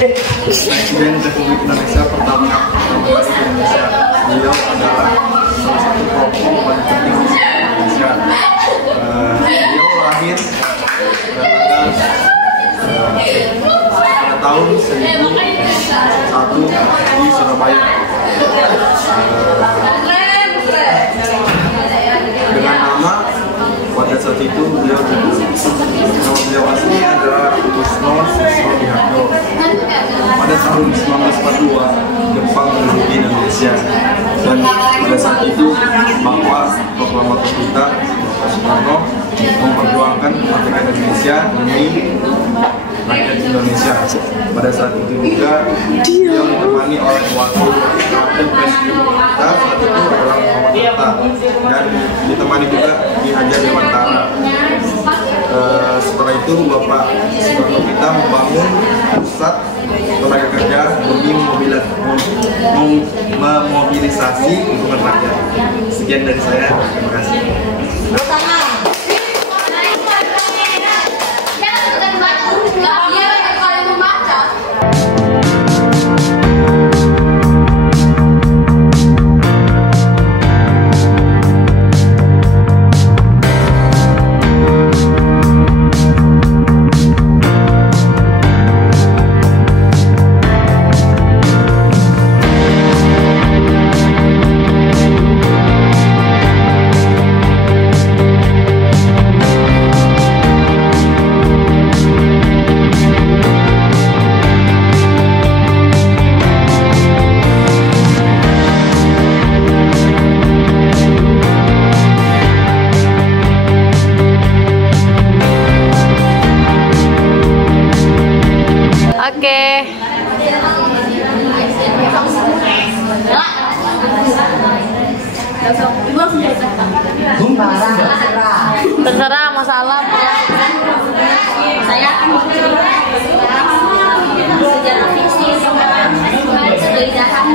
Presiden Republik Indonesia pertama kali di Indonesia. Beliau adalah salah satu tokoh paling penting di Indonesia. Beliau lahir pada tahun 1001 di Surabaya. Dengan nama pada saat itu beliau aslinya adalah Kusno Susodiharjo. Pada tahun 1942 Jepang menduduki Indonesia, dan pada saat itu Bapak proklamator kita Soekarno memperjuangkan kemerdekaan Indonesia demi rakyat Indonesia. Pada saat itu juga beliau ditemani oleh wakil presiden kita saat itu adalah Muhammad Hatta, dan ditemani juga Ki Hajar Dewantara. Setelah itu Bapak Soekarno kita membangun pusat tenaga kerja demi memobilisasi dukungan rakyat. Sekian dari saya, terima kasih. Oke. Terserah masalah. Saya akan bercerita sejarah fiksi kegelisahan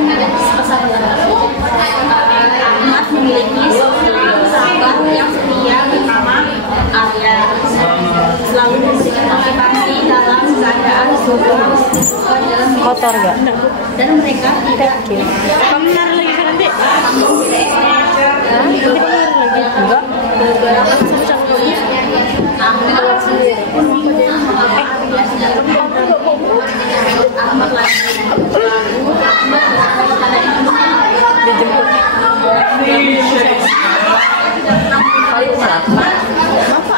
Ahmad memiliki sahabat yang setia bernama Arya, selalu memberikan motivasi dalam keadaan Kotor gak? dan mereka tidak Kamu naruh lagi kan nanti? Enggak. beberapa sebelumnya Ahmad sendiri Ahmad lagi Dijemput.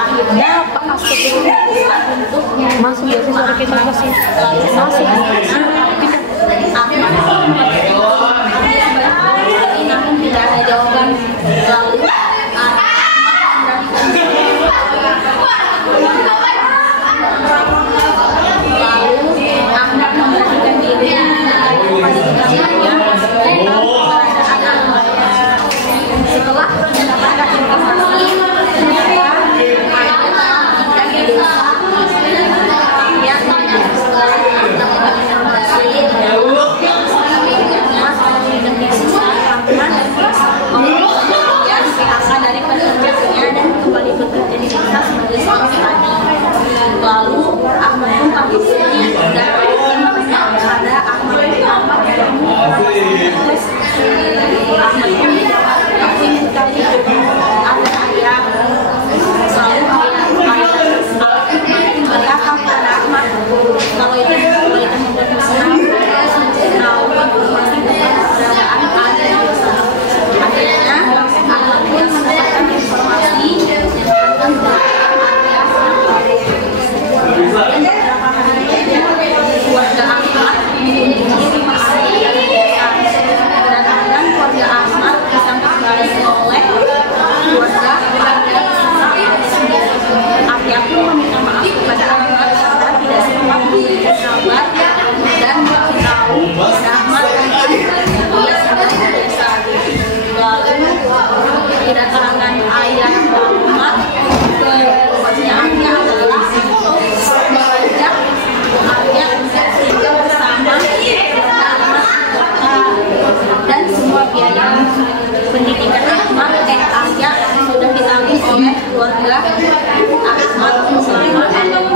akhirnya Masuk ya sih suara kita masih. Masuk. namun tidak ada jawaban. Lalu Ahmad memberanikan diri setelah mendapatkan informasi dari pekerjaannya dan kembali bekerja di desa sebagai seorang petani. Lalu Ahmad pun pamit sedih dan pada Ahmad pun menjawab, aku ingin sekali ada ayah. Lalu ayah berkata pada Ahmad, kalau itu kembalikan membuatmu senang, tahu informasi tentang keberadaan ada di desa. Akhirnya Ahmad pun mendapatkan informasi tentang keluarga Ahmad memiliki rumah adat di desa. Kedatangan keluarga Ahmad disambut baik oleh keluarga adat. Ayah pun meminta maaf kepada Ahmad karena tidak sempat memberikan kabar dan memberitahu Ahmad tentang dia sedang di desa. Lalu kedatangan ayah Ahmad ke rumahnya Arya adalah untuk mengajak Arya untuk tinggal bersama dan semua biaya pendidikan Ahmad Arya sudah ditanggung oleh keluarga Ahmad selama ayah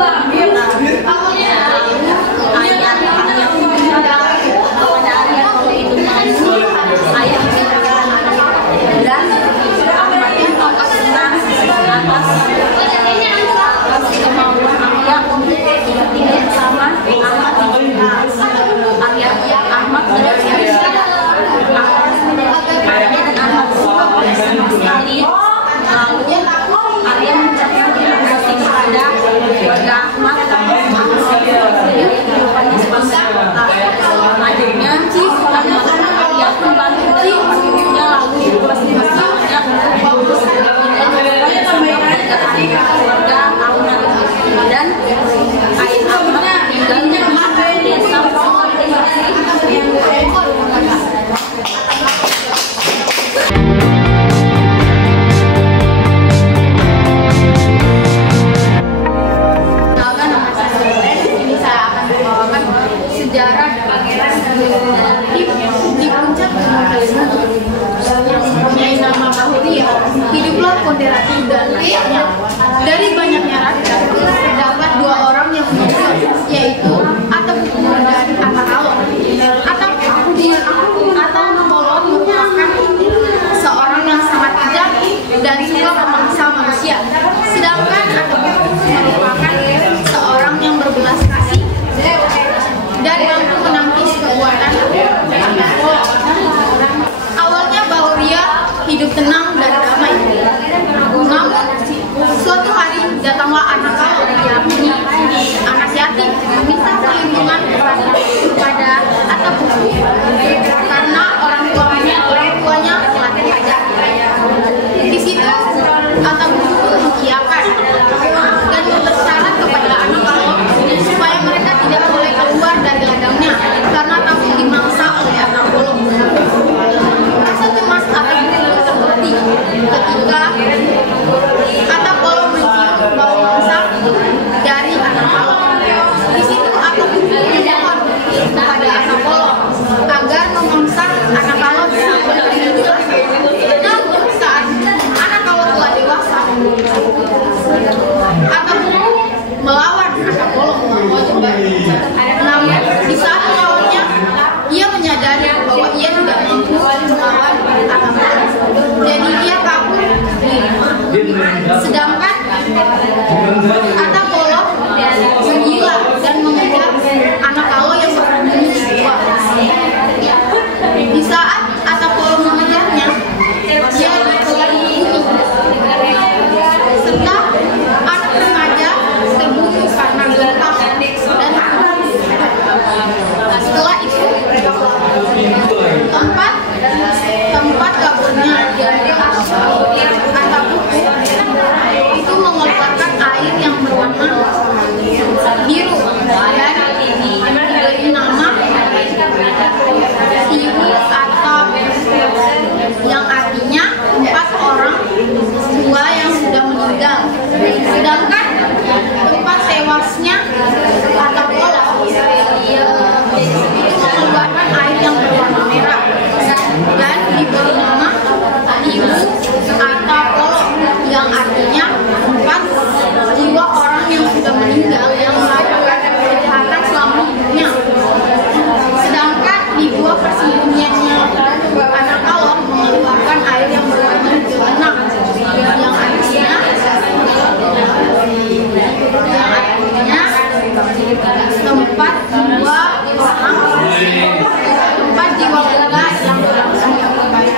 dan suka memangsa manusia. Sedangkan anak buku merupakan seorang yang berbelas kasih dan mampu menangkis kekuatan anak polos. Awalnya Bauria hidup tenang dan damai. Namun suatu hari datanglah anak kalau anak yatim meminta perlindungan kepada atap buku karena orang tuanya telah tiada. Di situ atap buku mengiyakan dan bersyarat kepada anak kalau supaya mereka tidak boleh keluar dari ladangnya karena takut dimangsa oleh anak bolong. Rasa cemas atap buku terbukti ketika atap bolong mencium bau mangsa dari anak bolong. Di situ atap buku memohon kepada anak bolong agar memangsa anak kalau sampai hidup. Namun saat anak kalau telah dewasa, atap buku melawan anak bolong. Namun di saat melawannya, ia menyadari bahwa ia tidak mampu melawan anak bolong. Jadi ia kabur. Sedangkan anak bolong menggila dan mengejar anak kalau yang berbunyi dua. Di saat anak bolong mengejarnya, dia ditelan bumi. Serta anak remaja terbunuh karena gertak dan setelah itu tempat kaburnya atap buku itu mengeluarkan air yang berwarna biru dan diberi nama Siwu atap, yang artinya 4 orang tua yang sudah meninggal. Sedangkan tempat tewasnya atap bolong itu mengeluarkan air yang berwarna merah dan diberi nama Ibu atap bolong, yang artinya 4 jiwa orang yang sudah meninggal yang melakukan kejahatan selama hidupnya. Sedangkan di gua persembunyiannya anak kalong mengeluarkan air yang berwarna gelap, yang artinya tempat jiwa orang, tempat jiwa lega yang berlangsung yang baik.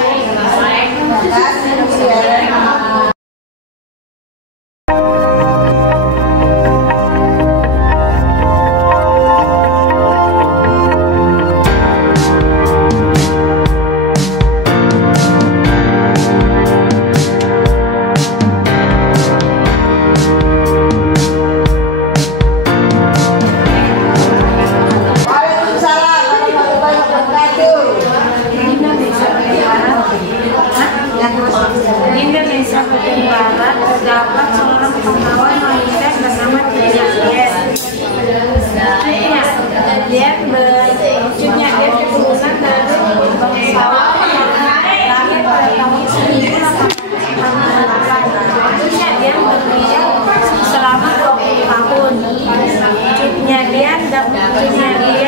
Indonesia bagian barat terdapat seorang pahlawan wanita bernama Cunya Dian. Cunya Dian keturunan dari bangsawan lahir pada tahun 1898. Cunya Dian bekerja selama 20 tahun. Cunya Dian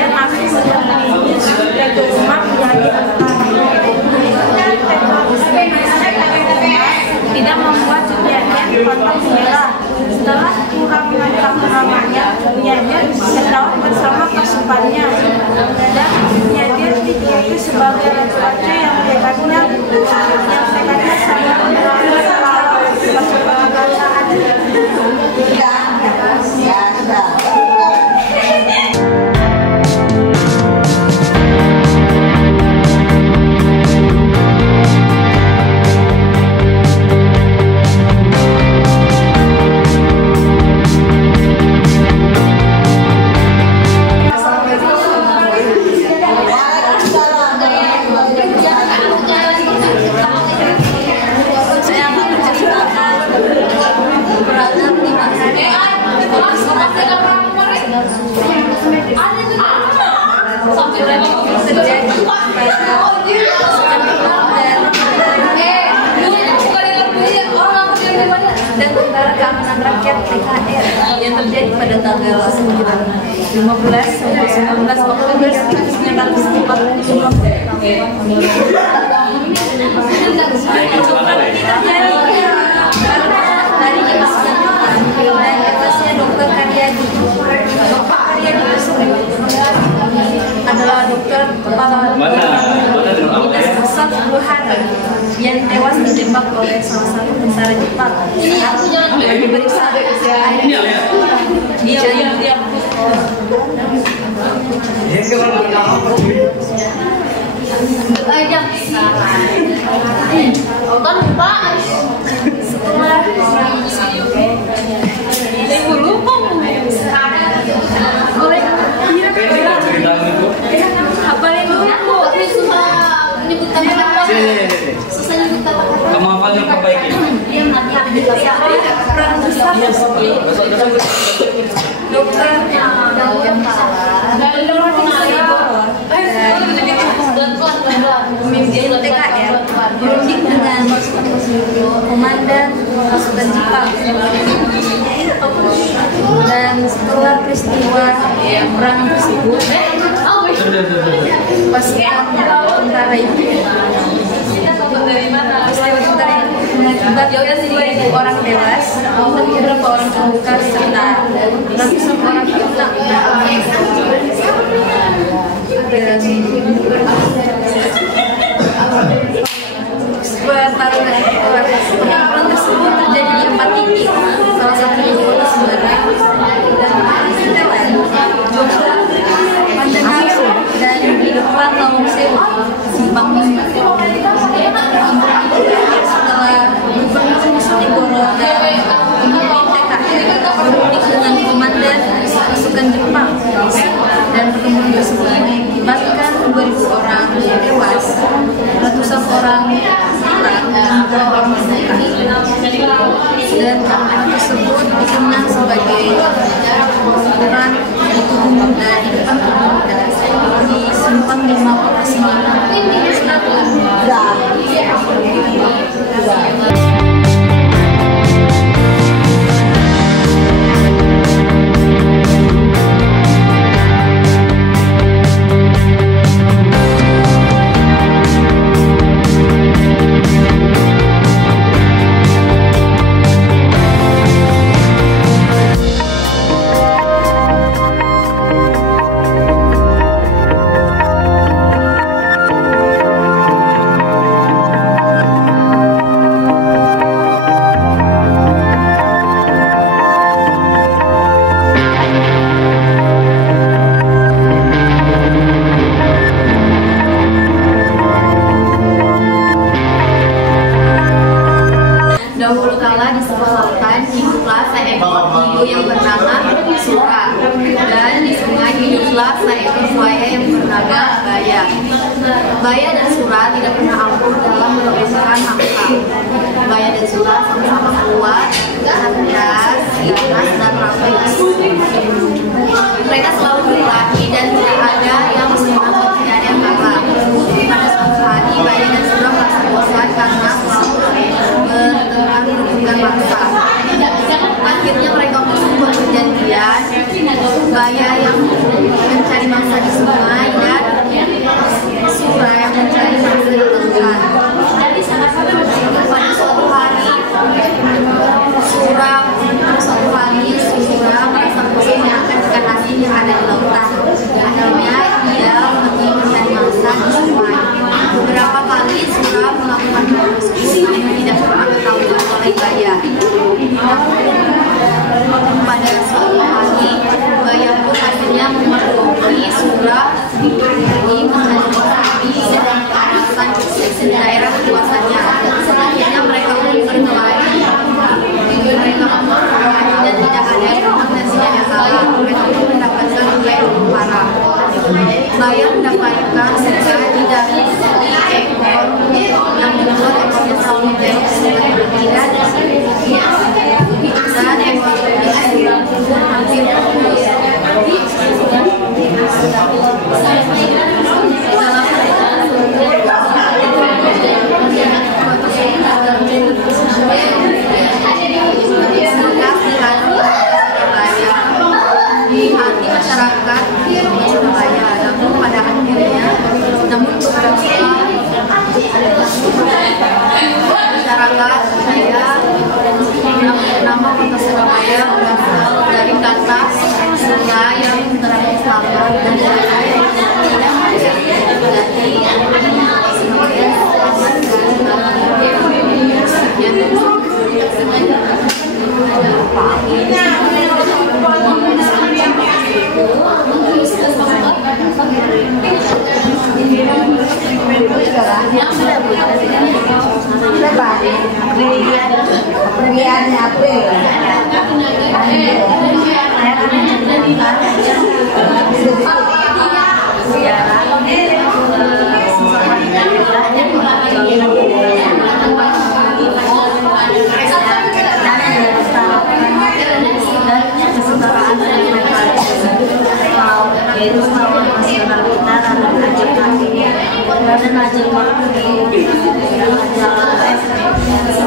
masih mendampingi Teguh Umar menjadi tidak membuat Cunya Dian pantang menyerah. Setelah kurang menentang namanya, Cunya Dian setahun bersama pasukannya dan Cunya Dian diikuti sebagai raja yang tekadnya sangat melawan pasukan kerajaan. dan Tentara Keamanan Rakyat TKR yang terjadi pada tanggal 15 sampai 19 Oktober 1945. adalah dokter kepala Dinas Pusat Wuhan yang tewas ditembak oleh salah satu tentara Jepang. Ini diperiksa dia. Kamu hafal yang perbaiki. Dokter pemimpin TKR berunding dengan komandan pasukan Jepang, dan setelah peristiwa perang tersebut pasukan tentara itu mengakibatkan 2.000 orang tewas dan beberapa orang terluka serta ratusan orang hilang. Pertempuran tersebut terjadi di 4 titik, salah satunya di Kota Semarang dan Jombang, Pandangan, dan di depan Lawang Sewu, Simpang 5. Setelah Gubernur Diponegoro dan pemimpin TKR berunding dengan komandan pasukan Jepang, dan pertemuan tersebut mengakibatkan 2.000 orang tewas, ratusan orang hilang, dan beberapa orang terluka. Dan perang tersebut dikenal sebagai perang di Tugu Muda di depan Tugu Muda di Simpang 5 Kota Semarang. Dahulu kala di sebuah lautan hiduplah seekor hiu yang bernama Sura, dan di sungai hiduplah seekor buaya yang bernama Baya. Baya dan Sura tidak pernah ampun dalam merebutkan angka. Baya dan Sura sama-sama kuat, cerdas, ikhlas, dan rafiq. Mereka selalu berkelahi dan tidak ada yang menang dan tidak ada yang kalah. Pada suatu hari Baya dan Sura merasa bosan karena selalu bertengkar merebutkan mangsa. Akhirnya mereka membuat perjanjian, Baya yang mencari mangsa di sungai dan Sura yang mencari mangsa di lautan. Pada suatu hari Sura merasa bosan makan ikan asin yang ada di lautan. Akhirnya dia pergi mencari mangsa di sungai.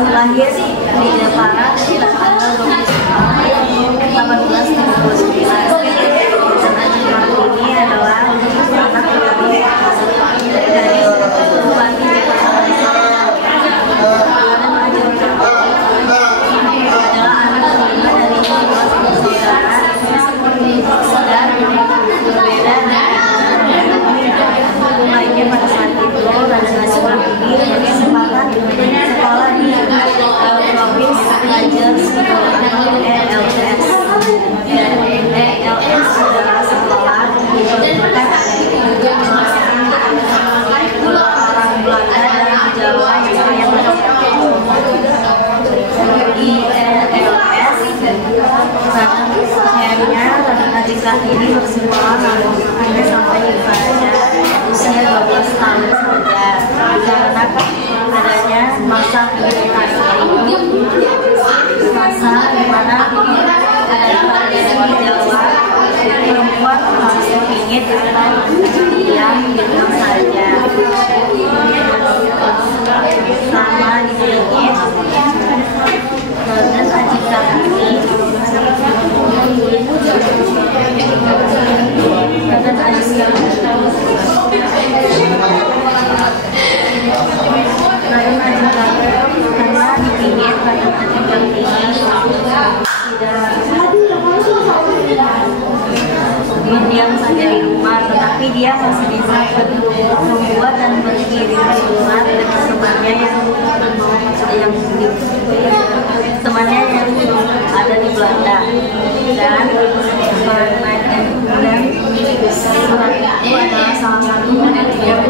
Lahir di Jepara tanggal 1839. Dan ini adalah anak dari Bupati Jepara. Adalah anak kelima dari 12 bersaudara dan berbeda lainnya pada saat itu. Raden Ajeng ini berkesempatan sekolah di provinsi belajar sekolah ELS. ELS adalah sekolah diperuntukkan orang Belanda dan Jawa yang di ELS. Sayangnya Raden Ajeng ini bersekolah hanya sampai pada usia 12 tahun saja karena adanya masa pendidikan, masa di mana ada di Jawa perempuan harus dipingit atau diam gitu saja. Sama dipingit dan Ajeng ini karena dipingit pada Ajeng tidak diam saja di rumah, tetapi dia masih bisa membuat dan mengirim surat dengan temannya yang ada di Belanda. Dan surat itu adalah salah satu dari yang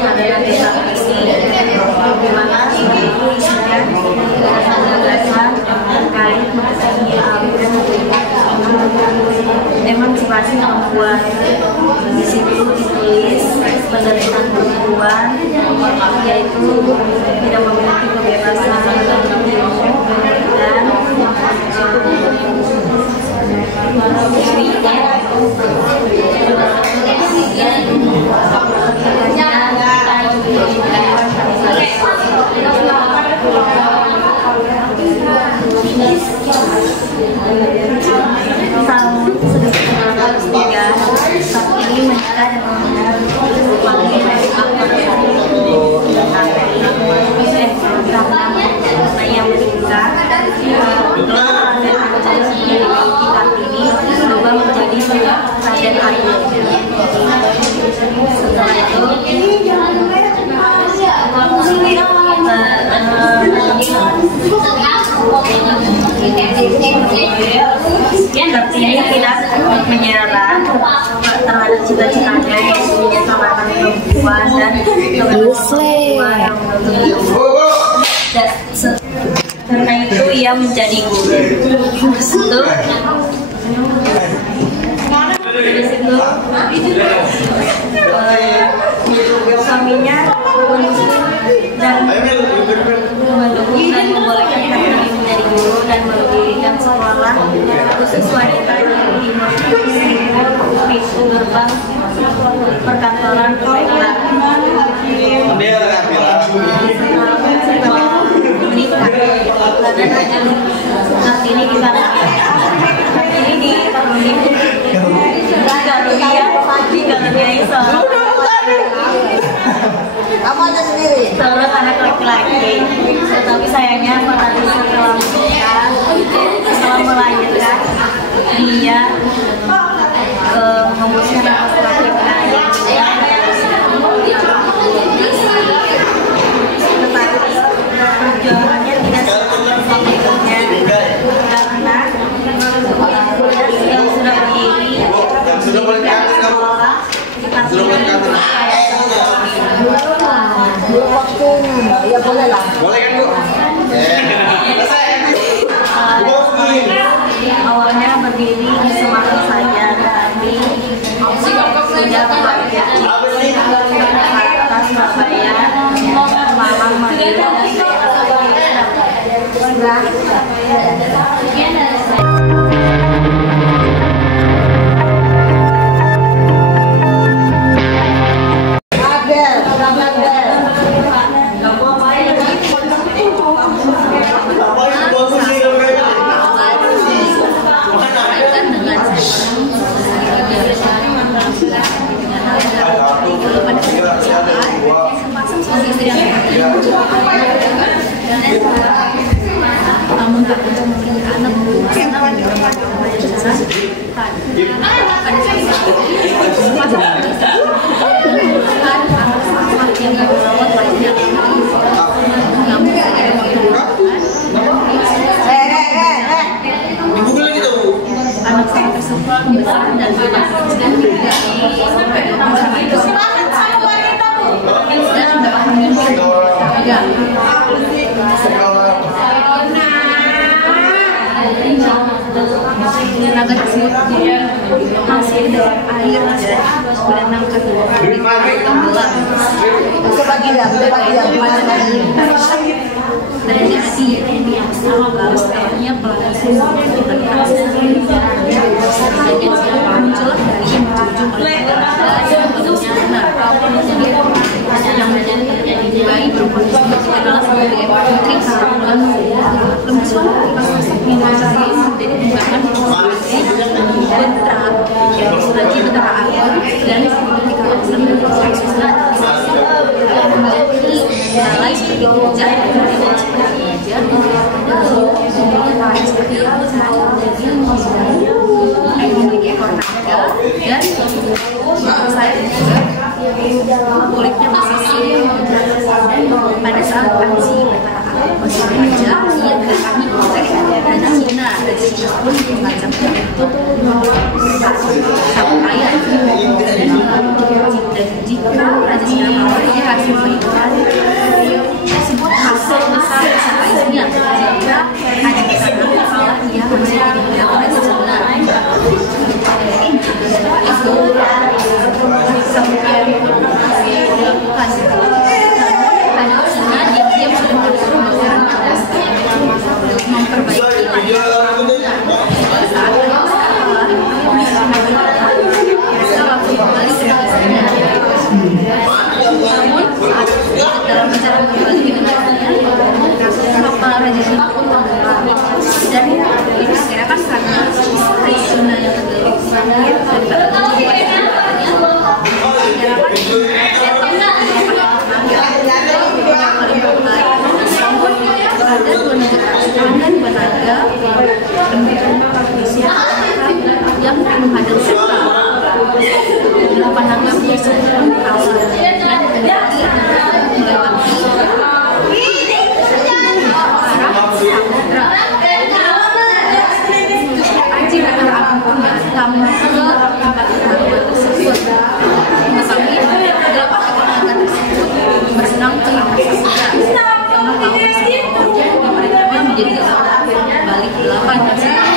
adalah desa ini, di mana surat itu isinya gagasan terkait emansipasi perempuan. Di situ ditulis penderitaan perempuan yaitu tidak memiliki kebebasan dan tahun 1903 saat ini menikah dengan panggil karena yang menikah ini berubah menjadi Raden Ajeng. Setelah itu Kartini tidak menyerah terhadap cita-citanya yaitu menyelamatkan perempuan dan perempuan. Karena itu ia menjadi guru. Di situ suaminya dan mendukung dan membolehkan Kartini menjadi guru dan mendirikan sekolah khusus wanita di pintu gerbang perkantoran PPK. Setelah menikah, Raden Ajeng Kartini dikaruniai seorang anak laki-laki, tetapi sayangnya pada setelah menikah, setelah melahirkan dia memutuskan anak laki-laki tetapi perjuangannya tidak sampai karena sudah begini ya boleh lah. Boleh kan Bu? Awalnya berdiri di Semarang saja, tapi sudah berpindah ke Surabaya, Malang, Madiun, dan Ada. juga untuk memiliki anak karena pada saat itu yang merawat lainnya namun ada anak saya tersebut besar dan tidak tenaga tersebut masih dalam air dan berenang ke tenggelam. Ada nasi yang sama setelahnya pelatihan muncul dari yang berujung oleh yang menjadi bayi berkondisi adalah sebagai putri kehamilan lebih suami mencari menjadi bukan lagi betapa air dan seperti kawasan menjadi nilai seperti wajah memiliki ekor naga dan saya juga kulitnya bersisir. Pada saat aksi masih remaja, ia didatangi oleh Raja Cina. Raja Cina pun macam bentuk sang ayah. Dan jika Raja Cina memberinya hasil baikkan tersebut hasil besar beserta isinya. Jika ada kesalahan salah, ia harus diberikan Raja Cina. Itu sampai dilakukan. Raja Cina diam-diam memperbaiki saat ada masalah bisa waktu kembali ke negara. Namun dalam cara kembali ke negaranya, kapal Raja Cina pun tenggelam dan diperkirakan karena Raja Cina yang tenggelam ada dua negara dan Banaga yang menghadap serta 8 naga tersebut kalah dan melewati arah samudra. Aji Batara Agung pun datang ke tempat pertarungan tersebut, tetapi 8 ekor naga tersebut berenang ke arah samudra. Menjadi 8 balik 8 dan